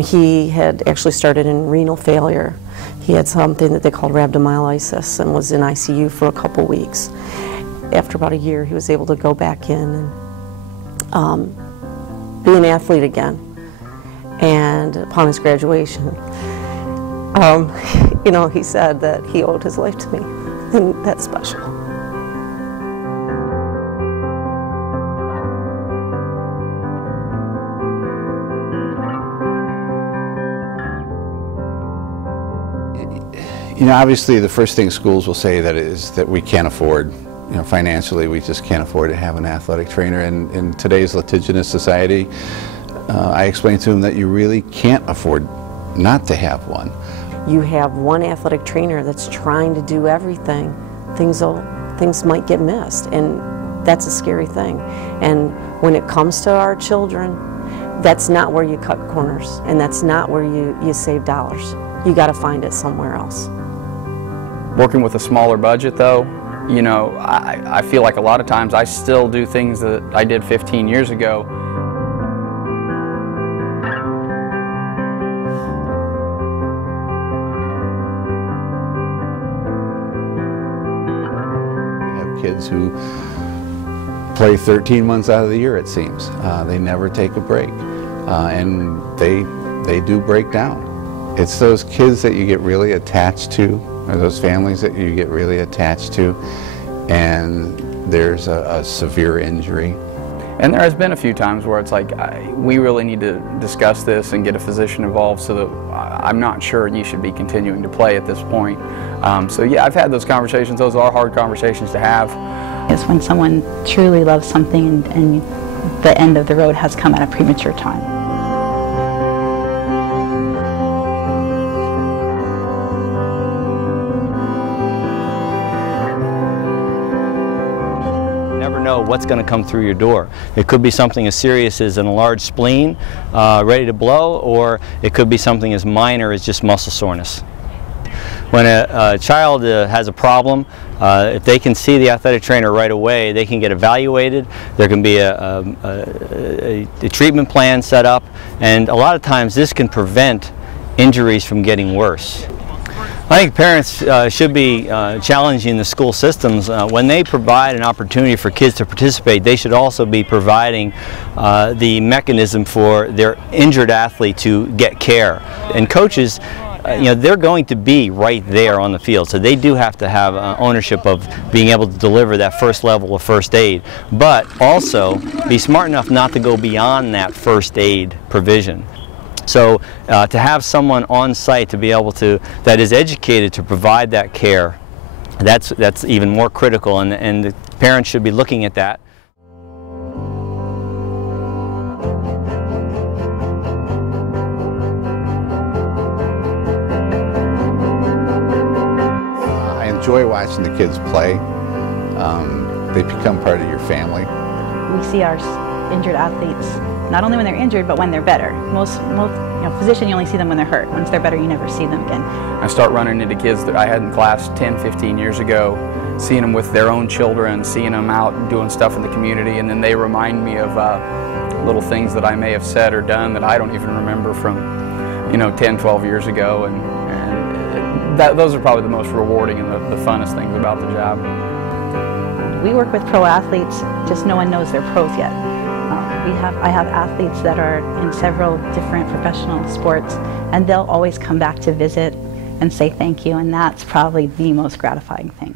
He had actually started in renal failure. He had something that they called rhabdomyolysis and was in ICU for a couple weeks. After about a year, he was able to go back in and be an athlete again. And upon his graduation, you know, he said that he owed his life to me, and that's special. You know, obviously the first thing schools will say is that we can't afford, you know, financially we just can't afford to have an athletic trainer. And in today's litigious society, I explained to them that you really can't afford not to have one. You have one athletic trainer that's trying to do everything, things might get missed, and that's a scary thing. And when it comes to our children, that's not where you cut corners, and that's not where you save dollars. You got to find it somewhere else. Working with a smaller budget though, you know, I feel like a lot of times I still do things that I did 15 years ago. We have kids who play 13 months out of the year, it seems. They never take a break, and they do break down. It's those kids that you get really attached to, or those families that you get really attached to, and there's a severe injury. And there has been a few times where it's like, we really need to discuss this and get a physician involved, so that I'm not sure you should be continuing to play at this point. So yeah, I've had those conversations. Those are hard conversations to have. It's when someone truly loves something and the end of the road has come at a premature time. Never know what's going to come through your door. It could be something as serious as an enlarged spleen ready to blow, or it could be something as minor as just muscle soreness. When a child has a problem, if they can see the athletic trainer right away, they can get evaluated. There can be a treatment plan set up, and a lot of times this can prevent injuries from getting worse. I think parents should be challenging the school systems. When they provide an opportunity for kids to participate, they should also be providing the mechanism for their injured athlete to get care. And coaches, you know, they're going to be right there on the field, so they do have to have ownership of being able to deliver that first level of first aid, but also be smart enough not to go beyond that first aid provision. So to have someone on site to be able to, that is educated to provide that care, that's even more critical, and the parents should be looking at that. I enjoy watching the kids play. They become part of your family. We see our injured athletes not only when they're injured, but when they're better. Most physicians, you only see them when they're hurt. Once they're better, you never see them again. I start running into kids that I had in class 10, 15 years ago, seeing them with their own children, seeing them out doing stuff in the community, and then they remind me of little things that I may have said or done that I don't even remember from, you know, 10, 12 years ago, and those are probably the most rewarding and the funnest things about the job. We work with pro athletes, just no one knows they're pros yet. I have athletes that are in several different professional sports, and they'll always come back to visit and say thank you, and that's probably the most gratifying thing.